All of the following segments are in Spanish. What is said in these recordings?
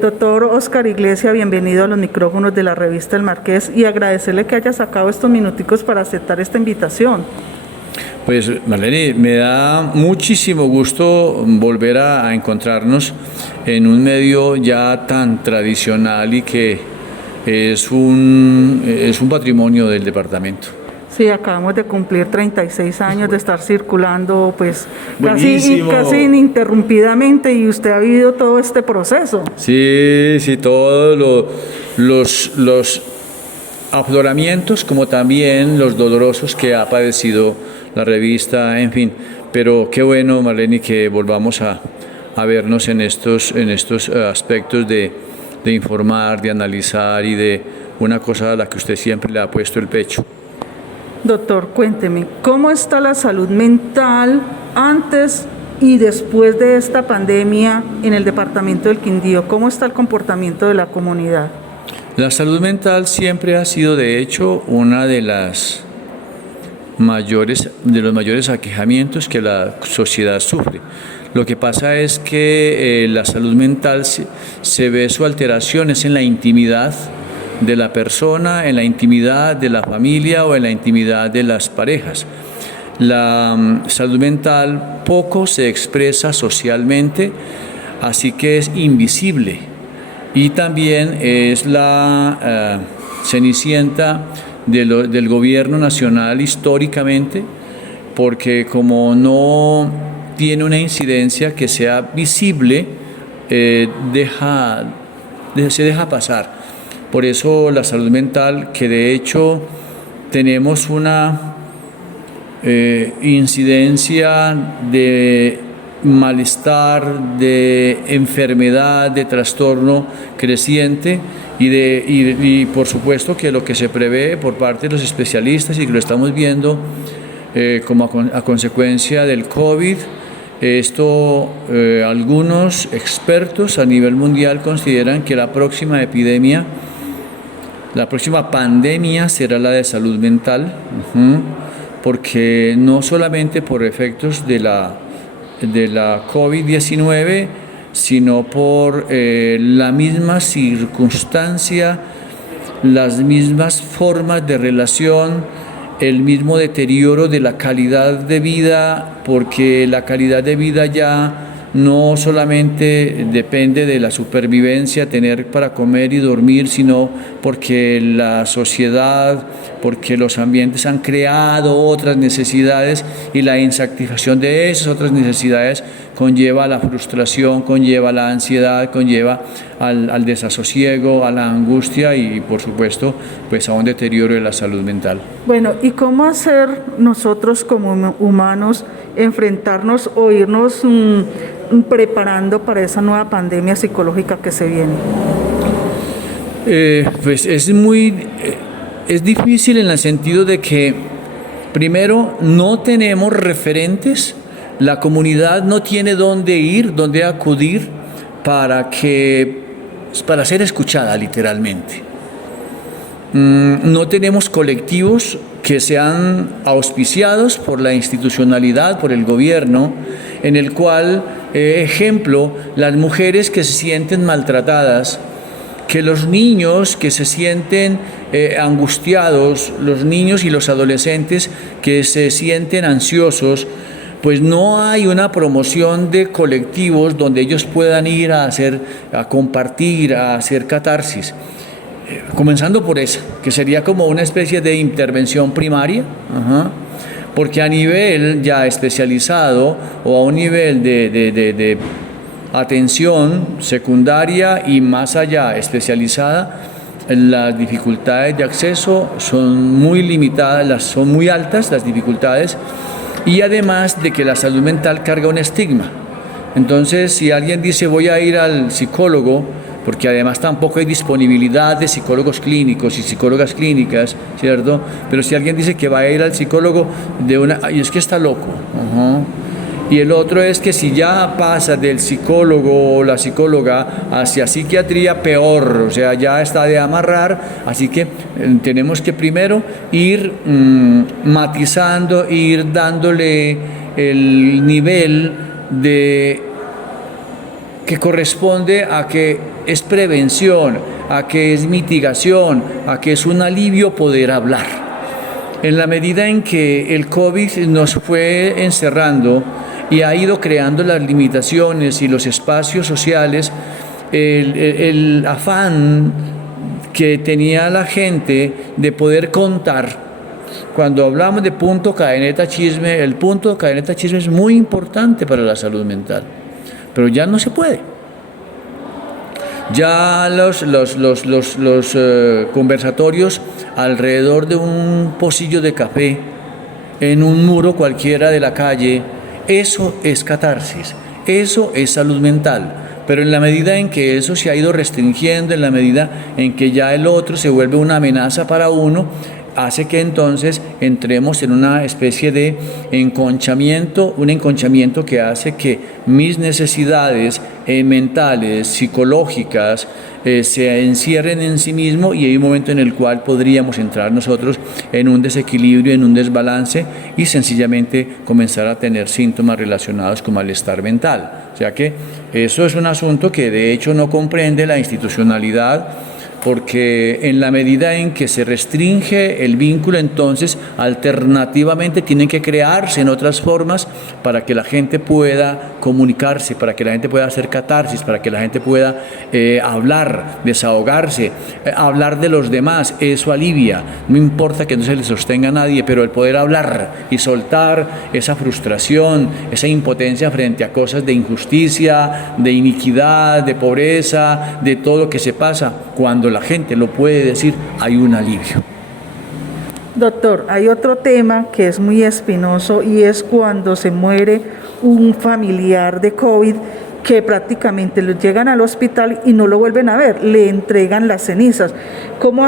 Doctor Oscar Iglesia, bienvenido a los micrófonos de la revista El Marqués y agradecerle que haya sacado estos minuticos para aceptar esta invitación. Pues Marlene, me da muchísimo gusto volver a encontrarnos en un medio ya tan tradicional y que es un patrimonio del departamento. Sí, acabamos de cumplir 36 años de estar circulando pues Buenísimo. casi ininterrumpidamente y usted ha vivido todo este proceso. Sí, todos los afloramientos como también los dolorosos que ha padecido la revista, en fin. Pero qué bueno, Marlene, que volvamos a vernos en estos aspectos de informar, de analizar y de una cosa a la que usted siempre le ha puesto el pecho. Doctor, cuénteme, ¿cómo está la salud mental antes y después de esta pandemia en el departamento del Quindío? ¿Cómo está el comportamiento de la comunidad? La salud mental siempre ha sido, de hecho, una de los mayores aquejamientos que la sociedad sufre. Lo que pasa es que la salud mental se ve su alteración es en la intimidad de la persona, en la intimidad de la familia o en la intimidad de las parejas. La salud mental poco se expresa socialmente, así que es invisible y también es la cenicienta del gobierno nacional históricamente, porque como no tiene una incidencia que sea visible, se deja pasar. Por eso la salud mental, que de hecho tenemos una incidencia de malestar, de enfermedad, de trastorno creciente y por supuesto que lo que se prevé por parte de los especialistas y que lo estamos viendo como a consecuencia del COVID, algunos expertos a nivel mundial consideran que la próxima pandemia será la de salud mental, porque no solamente por efectos de la COVID-19, sino por la misma circunstancia, las mismas formas de relación, el mismo deterioro de la calidad de vida, porque la calidad de vida ya no solamente depende de la supervivencia, tener para comer y dormir, sino porque la sociedad, porque los ambientes han creado otras necesidades y la insatisfacción de esas otras necesidades conlleva la frustración, conlleva la ansiedad, conlleva al desasosiego, a la angustia y por supuesto pues a un deterioro de la salud mental. Bueno, ¿y cómo hacer nosotros como humanos enfrentarnos o irnos preparando para esa nueva pandemia psicológica que se viene? Pues es difícil en el sentido de que primero no tenemos referentes, la comunidad no tiene dónde ir, dónde acudir para ser escuchada literalmente. No tenemos colectivos que sean auspiciados por la institucionalidad, por el gobierno, en el cual, ejemplo, las mujeres que se sienten maltratadas, que los niños que se sienten angustiados, los niños y los adolescentes que se sienten ansiosos, pues no hay una promoción de colectivos donde ellos puedan ir a compartir, a hacer catarsis. Comenzando por esa, que sería como una especie de intervención primaria, porque a nivel ya especializado o a un nivel de atención secundaria y más allá especializada, las dificultades de acceso son muy limitadas, son muy altas las dificultades, y además de que la salud mental carga un estigma. Entonces, si alguien dice voy a ir al psicólogo, porque además tampoco hay disponibilidad de psicólogos clínicos y psicólogas clínicas, ¿cierto? Pero si alguien dice que va a ir al psicólogo y es que está loco. Y el otro es que si ya pasa del psicólogo o la psicóloga hacia psiquiatría, peor, o sea, ya está de amarrar, así que tenemos que primero ir matizando, ir dándole el nivel de que corresponde a que es prevención, a que es mitigación, a que es un alivio poder hablar. En la medida en que el COVID nos fue encerrando y ha ido creando las limitaciones y los espacios sociales, el afán que tenía la gente de poder contar. Cuando hablamos de punto cadeneta chisme, el punto cadeneta chisme es muy importante para la salud mental, pero ya no se puede. Ya los conversatorios alrededor de un pocillo de café, en un muro cualquiera de la calle, eso es catarsis, eso es salud mental. Pero en la medida en que eso se ha ido restringiendo, en la medida en que ya el otro se vuelve una amenaza para uno, hace que entonces entremos en una especie de enconchamiento, un enconchamiento que hace que mis necesidades mentales, psicológicas, se encierren en sí mismo, y hay un momento en el cual podríamos entrar nosotros en un desequilibrio, en un desbalance, y sencillamente comenzar a tener síntomas relacionados con malestar mental. O sea que eso es un asunto que de hecho no comprende la institucionalidad, porque en la medida en que se restringe el vínculo, entonces alternativamente tienen que crearse en otras formas para que la gente pueda comunicarse, para que la gente pueda hacer catarsis, para que la gente pueda hablar, desahogarse, hablar de los demás. Eso alivia, no importa que no se le sostenga a nadie, pero el poder hablar y soltar esa frustración, esa impotencia frente a cosas de injusticia, de iniquidad, de pobreza, de todo lo que se pasa, cuando la gente lo puede decir, hay un alivio. Doctor, hay otro tema que es muy espinoso, y es cuando se muere un familiar de COVID, que prácticamente lo llegan al hospital y no lo vuelven a ver, le entregan las cenizas. ¿Cómo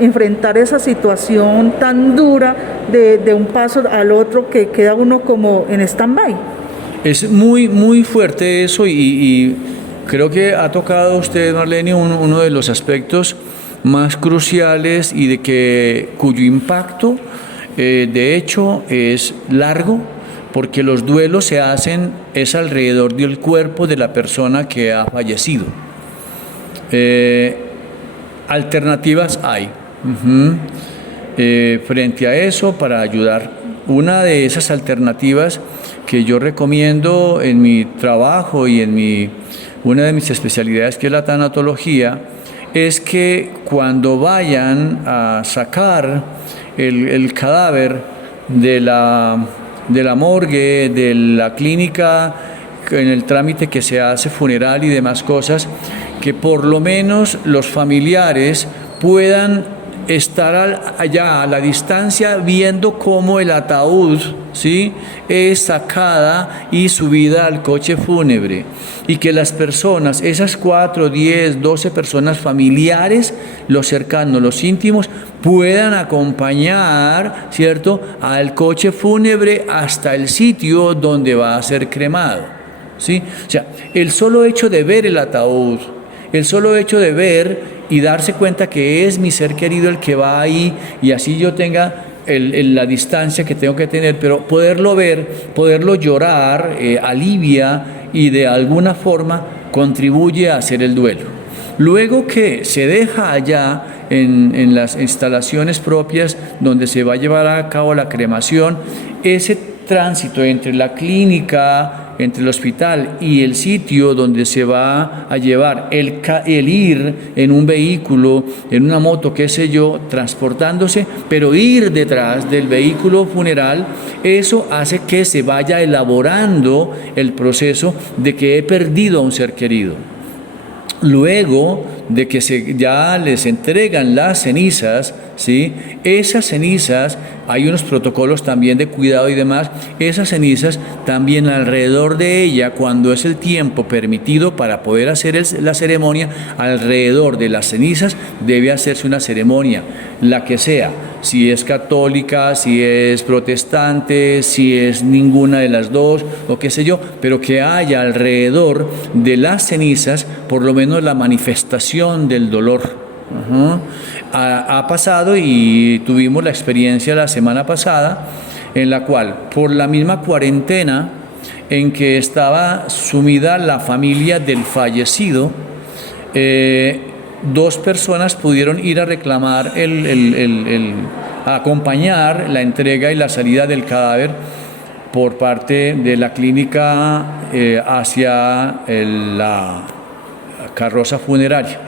enfrentar esa situación tan dura de un paso al otro, que queda uno como en stand-by? Es muy, muy fuerte eso, y creo que ha tocado usted, Marlene, uno de los aspectos más cruciales y cuyo impacto de hecho es largo, porque los duelos se hacen alrededor del cuerpo de la persona que ha fallecido. Alternativas hay frente a eso para ayudar. Una de esas alternativas que yo recomiendo en mi trabajo y en una de mis especialidades, que es la tanatología, es que cuando vayan a sacar el cadáver de la morgue, de la clínica, en el trámite que se hace funeral y demás cosas, que por lo menos los familiares puedan estar allá a la distancia viendo cómo el ataúd, ¿sí?, es sacada y subida al coche fúnebre, y que las personas, esas 4, 10, 12 personas familiares, los cercanos, los íntimos, puedan acompañar, ¿cierto?, al coche fúnebre hasta el sitio donde va a ser cremado, ¿sí? O sea, el solo hecho de ver el ataúd, el solo hecho de ver y darse cuenta que es mi ser querido el que va ahí, y así yo tenga la distancia que tengo que tener, pero poderlo ver, poderlo llorar, alivia, y de alguna forma contribuye a hacer el duelo. Luego que se deja allá en las instalaciones propias donde se va a llevar a cabo la cremación, ese tránsito entre la clínica, entre el hospital y el sitio donde se va a llevar, el ir en un vehículo, en una moto, qué sé yo, transportándose, pero ir detrás del vehículo funeral, eso hace que se vaya elaborando el proceso de que he perdido a un ser querido. Luego de que ya les entregan las cenizas, ¿sí?, esas cenizas, hay unos protocolos también de cuidado y demás, esas cenizas también alrededor de ella, cuando es el tiempo permitido para poder hacer la ceremonia, alrededor de las cenizas debe hacerse una ceremonia, la que sea, si es católica, si es protestante, si es ninguna de las dos, o qué sé yo, pero que haya alrededor de las cenizas por lo menos la manifestación del dolor. Ha pasado, y tuvimos la experiencia la semana pasada, en la cual por la misma cuarentena en que estaba sumida la familia del fallecido. Dos personas pudieron ir a reclamar a acompañar la entrega y la salida del cadáver por parte de la clínica hacia la carroza funeraria.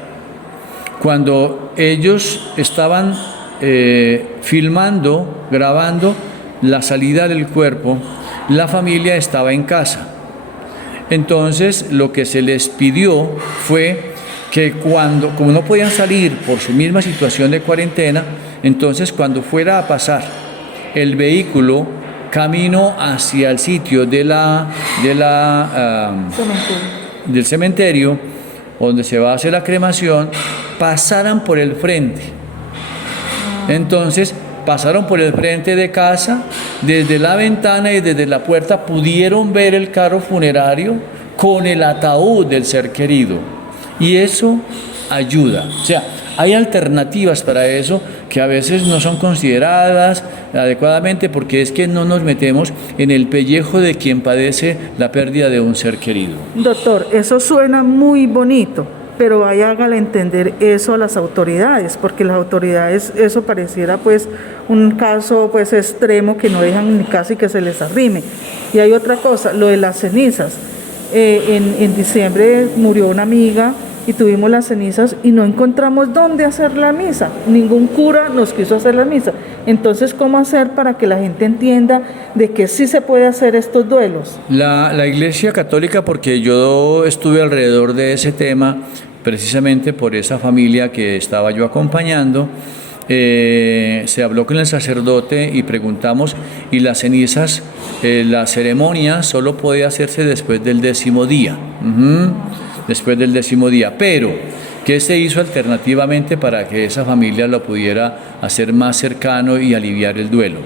Cuando ellos estaban filmando, grabando la salida del cuerpo, la familia estaba en casa. Entonces lo que se les pidió fue que como no podían salir por su misma situación de cuarentena, entonces cuando fuera a pasar el vehículo camino hacia el sitio del cementerio donde se va a hacer la cremación, pasaran por el frente. Entonces pasaron por el frente de casa, desde la ventana y desde la puerta pudieron ver el carro funerario con el ataúd del ser querido. Y eso ayuda. O sea, hay alternativas para eso que a veces no son consideradas adecuadamente porque es que no nos metemos en el pellejo de quien padece la pérdida de un ser querido. Doctor, eso suena muy bonito, pero hágale entender eso a las autoridades, porque las autoridades, eso pareciera pues un caso pues extremo que no dejan ni casi que se les arrime. Y hay otra cosa, lo de las cenizas. En diciembre murió una amiga y tuvimos las cenizas y no encontramos dónde hacer la misa. Ningún cura nos quiso hacer la misa. Entonces, ¿cómo hacer para que la gente entienda de que sí se puede hacer estos duelos? La Iglesia Católica, porque yo estuve alrededor de ese tema, precisamente por esa familia que estaba yo acompañando, se habló con el sacerdote y preguntamos, y las cenizas, la ceremonia solo puede hacerse después del 10º día. Después del 10º día, pero ¿qué se hizo alternativamente para que esa familia lo pudiera hacer más cercano y aliviar el duelo?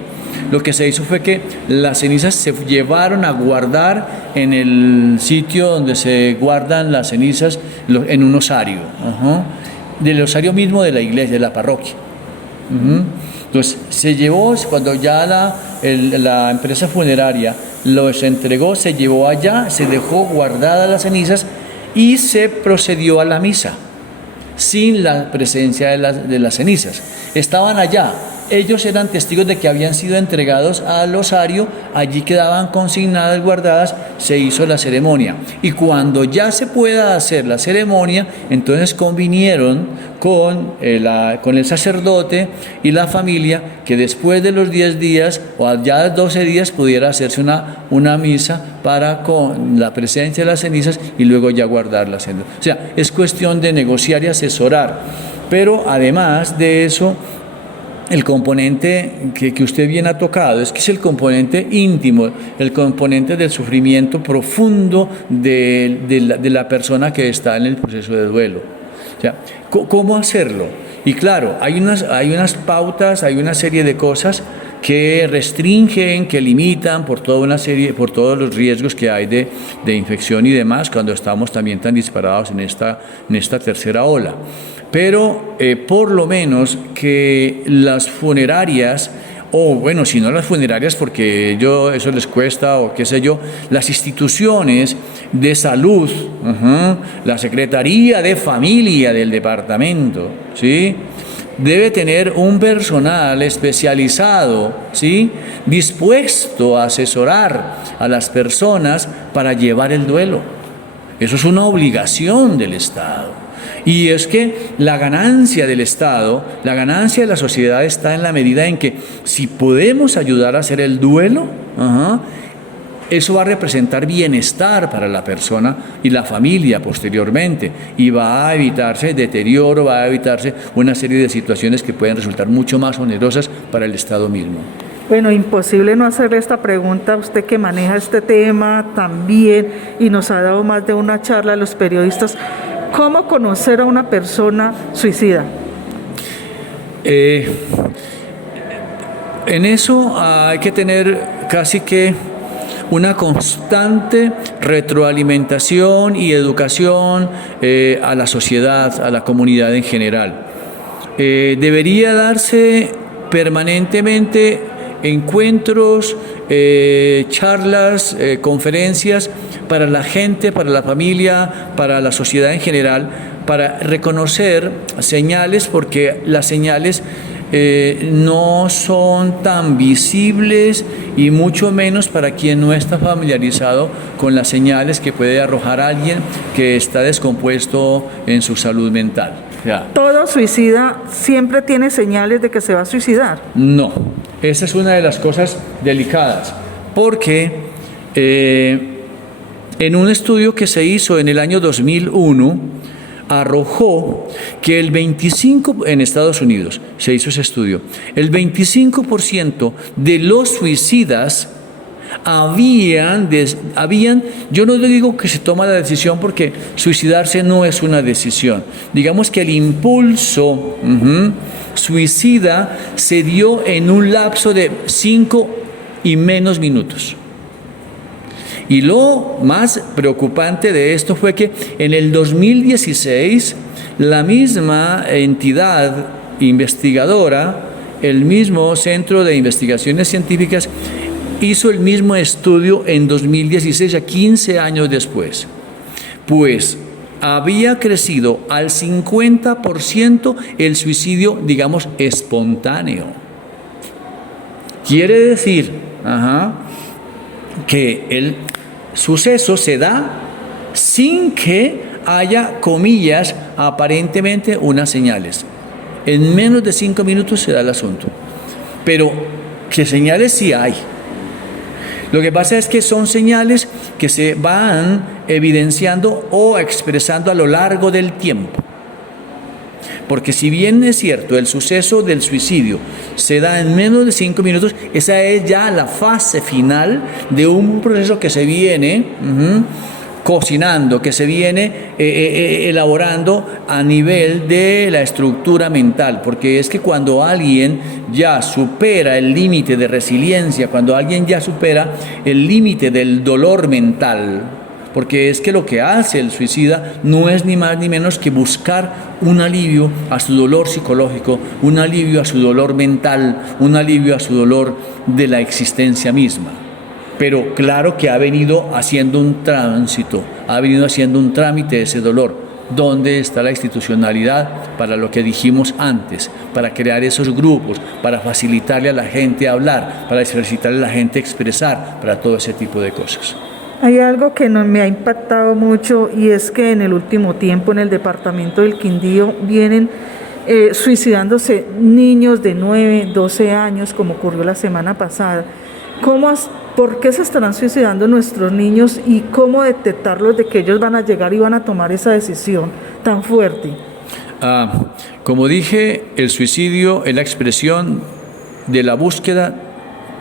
Lo que se hizo fue que las cenizas se llevaron a guardar en el sitio donde se guardan las cenizas, en un osario, del osario mismo de la iglesia, de la parroquia. Entonces se llevó, cuando ya la empresa funeraria los entregó, se llevó allá, se dejó guardadas las cenizas y se procedió a la misa sin la presencia de las cenizas. Estaban allá, ellos eran testigos de que habían sido entregados al osario, allí quedaban consignadas, guardadas, se hizo la ceremonia. Y cuando ya se pueda hacer la ceremonia, entonces convinieron con el sacerdote y la familia que después de los 10 días o ya 12 días pudiera hacerse una misa con la presencia de las cenizas y luego ya guardar las cenizas. O sea, es cuestión de negociar y asesorar. Pero además de eso, el componente que usted bien ha tocado es que es el componente íntimo, el componente del sufrimiento profundo de la persona que está en el proceso de duelo. O sea, ¿cómo hacerlo? Y claro, hay unas pautas, hay una serie de cosas que restringen, que limitan por todos los riesgos que hay de infección y demás cuando estamos también tan disparados en esta tercera ola. Pero por lo menos que las funerarias, o bueno, si no las funerarias porque eso les cuesta o qué sé yo, las instituciones de salud, la Secretaría de Familia del departamento, ¿sí?, debe tener un personal especializado, ¿sí?, dispuesto a asesorar a las personas para llevar el duelo. Eso es una obligación del Estado. Y es que la ganancia del Estado, la ganancia de la sociedad está en la medida en que si podemos ayudar a hacer el duelo, eso va a representar bienestar para la persona y la familia posteriormente y va a evitarse deterioro, va a evitarse una serie de situaciones que pueden resultar mucho más onerosas para el Estado mismo. Bueno, imposible no hacerle esta pregunta, usted que maneja este tema también y nos ha dado más de una charla a los periodistas. ¿Cómo conocer a una persona suicida? En eso hay que tener casi que una constante retroalimentación y educación a la sociedad, a la comunidad en general. Debería darse permanentemente encuentros charlas, conferencias para la gente, para la familia, para la sociedad en general, para reconocer señales, porque las señales no son tan visibles y mucho menos para quien no está familiarizado con las señales que puede arrojar alguien que está descompuesto en su salud mental. Ya. ¿Todo suicida siempre tiene señales de que se va a suicidar? No, esa es una de las cosas delicadas, porque en un estudio que se hizo en el año 2001, arrojó que en Estados Unidos se hizo ese estudio, el 25% de los suicidas habían, yo no le digo que se toma la decisión porque suicidarse no es una decisión, digamos que el impulso suicida se dio en un lapso de 5 y menos minutos. Y lo más preocupante de esto fue que en el 2016 la misma entidad investigadora, el mismo Centro de Investigaciones Científicas, hizo el mismo estudio en 2016, ya 15 años después. Pues había crecido al 50% el suicidio, digamos, espontáneo. Quiere decir que el suceso se da sin que haya, comillas, aparentemente unas señales. En menos de 5 minutos se da el asunto. Pero que señales sí hay. Lo que pasa es que son señales que se van evidenciando o expresando a lo largo del tiempo. Porque si bien es cierto, el suceso del suicidio se da en menos de 5 minutos, esa es ya la fase final de un proceso que se viene cocinando, que se viene elaborando a nivel de la estructura mental. Porque es que cuando alguien ya supera el límite de resiliencia, cuando alguien ya supera el límite del dolor mental, porque es que lo que hace el suicida no es ni más ni menos que buscar un alivio a su dolor psicológico, un alivio a su dolor mental, un alivio a su dolor de la existencia misma. Pero claro que ha venido haciendo un tránsito, ha venido haciendo un trámite de ese dolor. ¿Dónde está la institucionalidad para lo que dijimos antes? Para crear esos grupos, para facilitarle a la gente a hablar, para facilitarle a la gente a expresar, para todo ese tipo de cosas. Hay algo que me ha impactado mucho y es que en el último tiempo en el departamento del Quindío vienen suicidándose niños de 9, 12 años, como ocurrió la semana pasada. ¿Por qué se estarán suicidando nuestros niños y cómo detectarlos de que ellos van a llegar y van a tomar esa decisión tan fuerte? Como dije, el suicidio es la expresión de la búsqueda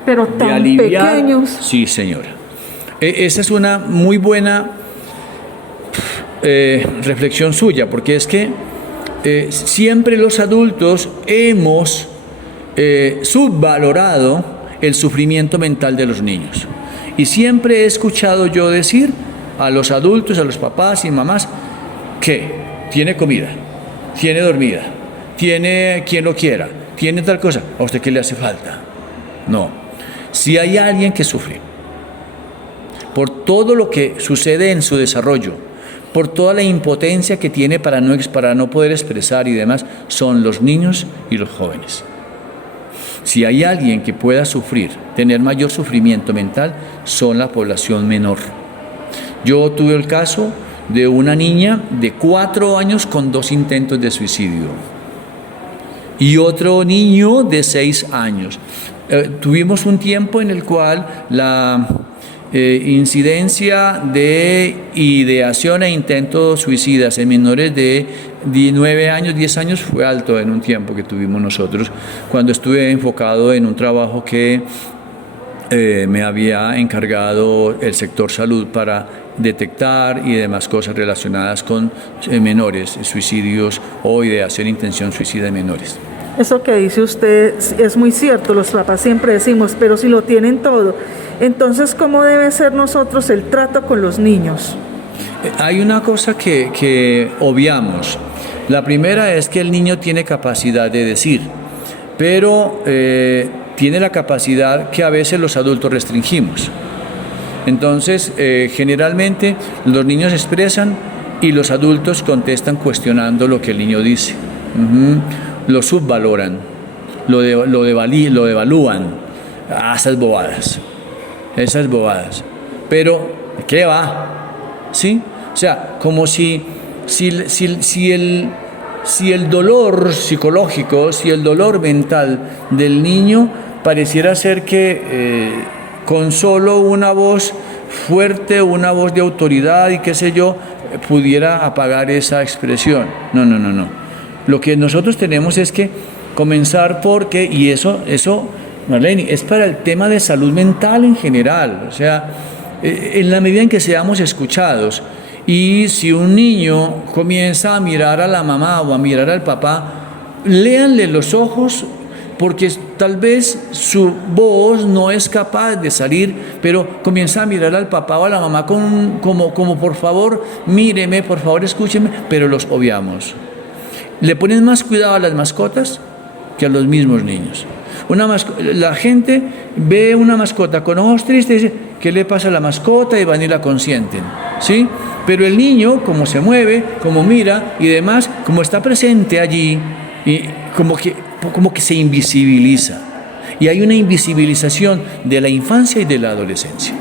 pero tan de aliviar. Pequeños. Sí, señora. Esa es una muy buena reflexión suya, porque es que siempre los adultos hemos subvalorado el sufrimiento mental de los niños. Y siempre he escuchado yo decir a los adultos, a los papás y mamás, que tiene comida, tiene dormida, tiene quien lo quiera, tiene tal cosa. ¿A usted qué le hace falta? No. Si hay alguien que sufre por todo lo que sucede en su desarrollo, por toda la impotencia que tiene para no poder expresar y demás, son los niños y los jóvenes. Si hay alguien que pueda sufrir, tener mayor sufrimiento mental, son la población menor. Yo tuve el caso de una niña de 4 años con 2 intentos de suicidio y otro niño de 6 años. Tuvimos un tiempo en el cual la incidencia de ideación e intentos suicidas en menores de 9 años, 10 años fue alto en un tiempo que tuvimos nosotros, cuando estuve enfocado en un trabajo que me había encargado el sector salud para detectar y demás cosas relacionadas con menores, suicidios o ideación e intención suicida de menores. Eso que dice usted es muy cierto, los papás siempre decimos, pero si lo tienen todo, entonces ¿cómo debe ser nosotros el trato con los niños? Hay una cosa que obviamos. La primera es que el niño tiene capacidad de decir, pero tiene la capacidad que a veces los adultos restringimos. Entonces, generalmente los niños expresan y los adultos contestan cuestionando lo que el niño dice. Lo subvaloran, lo devalúan. Esas bobadas. Pero, ¿qué va? ¿Sí? O sea, como si el dolor psicológico, si el dolor mental del niño pareciera ser que con solo una voz fuerte, una voz de autoridad y qué sé yo, pudiera apagar esa expresión. No. Lo que nosotros tenemos es que comenzar porque, y eso, Marlene, es para el tema de salud mental en general, o sea, en la medida en que seamos escuchados. Y si un niño comienza a mirar a la mamá o a mirar al papá, léanle los ojos, porque tal vez su voz no es capaz de salir, pero comienza a mirar al papá o a la mamá como por favor, míreme, por favor, escúcheme, pero los obviamos. Le ponen más cuidado a las mascotas que a los mismos niños. La gente ve una mascota con ojos tristes y dice, ¿qué le pasa a la mascota? Y van y la consienten, ¿sí? Pero el niño, como se mueve, como mira y demás, como está presente allí, y como que se invisibiliza. Y hay una invisibilización de la infancia y de la adolescencia.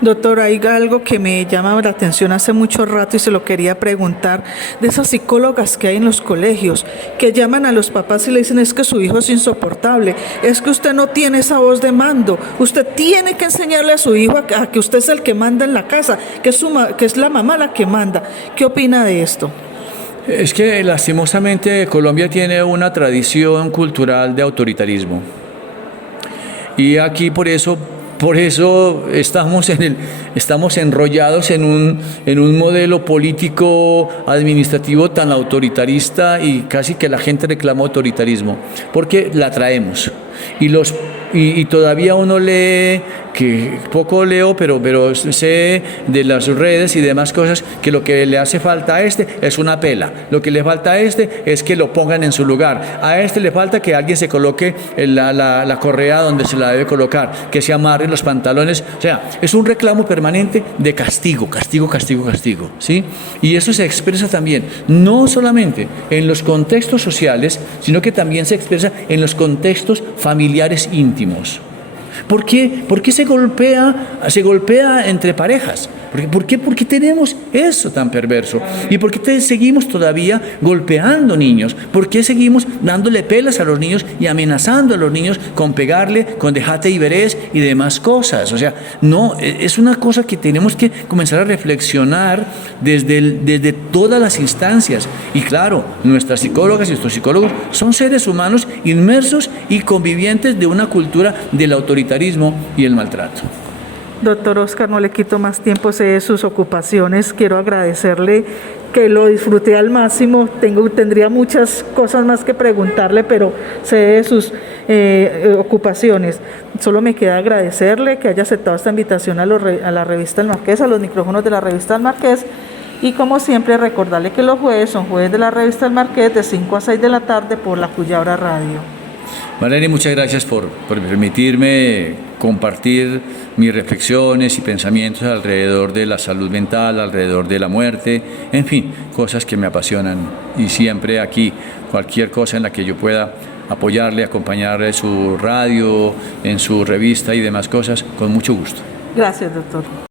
Doctor, hay algo que me llama la atención hace mucho rato y se lo quería preguntar, de esas psicólogas que hay en los colegios, que llaman a los papás y le dicen, es que su hijo es insoportable, es que usted no tiene esa voz de mando, usted tiene que enseñarle a su hijo a que usted es el que manda en la casa, que es la mamá la que manda. ¿Qué opina de esto? Es que lastimosamente Colombia tiene una tradición cultural de autoritarismo. Y aquí por eso estamos enrollados en un modelo político administrativo tan autoritarista y casi que la gente reclama autoritarismo, porque la traemos. Y todavía uno lee, que poco leo, pero sé de las redes y demás cosas, que lo que le hace falta a este es una pela, lo que le falta a este es que lo pongan en su lugar, a este le falta que alguien se coloque la correa donde se la debe colocar, que se amarren los pantalones, o sea, es un reclamo permanente de castigo, ¿sí? Y eso se expresa también, no solamente en los contextos sociales, sino que también se expresa en los contextos familiares íntimos. ¿Por qué se golpea entre parejas? ¿Por qué tenemos eso tan perverso? ¿Y por qué seguimos todavía golpeando niños? ¿Por qué seguimos dándole pelas a los niños y amenazando a los niños con pegarle, con dejate y verés y demás cosas? O sea, no, es una cosa que tenemos que comenzar a reflexionar desde todas las instancias. Y claro, nuestras psicólogas y nuestros psicólogos son seres humanos inmersos y convivientes de una cultura del autoritarismo y el maltrato. Doctor Oscar, no le quito más tiempo, sé de sus ocupaciones, quiero agradecerle que lo disfruté al máximo, tendría muchas cosas más que preguntarle, pero sé de sus ocupaciones. Solo me queda agradecerle que haya aceptado esta invitación a la revista El Marqués, a los micrófonos de la revista El Marqués, y como siempre recordarle que los jueves son jueves de la revista El Marqués de 5 a 6 de la tarde por La Culebra Radio. Marlene, muchas gracias por permitirme compartir mis reflexiones y pensamientos alrededor de la salud mental, alrededor de la muerte, en fin, cosas que me apasionan. Y siempre aquí, cualquier cosa en la que yo pueda apoyarle, acompañarle en su radio, en su revista y demás cosas, con mucho gusto. Gracias, doctor.